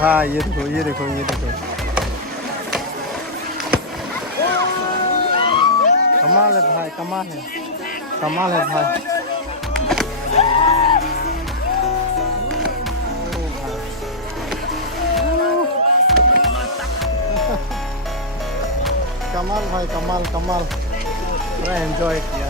हाँ ये देखो ये देखो ये देखो, कमाल है भाई, कमाल है, कमाल है भाई। कमाल भाई, कमाल कमाल, पूरा एंजॉय किया।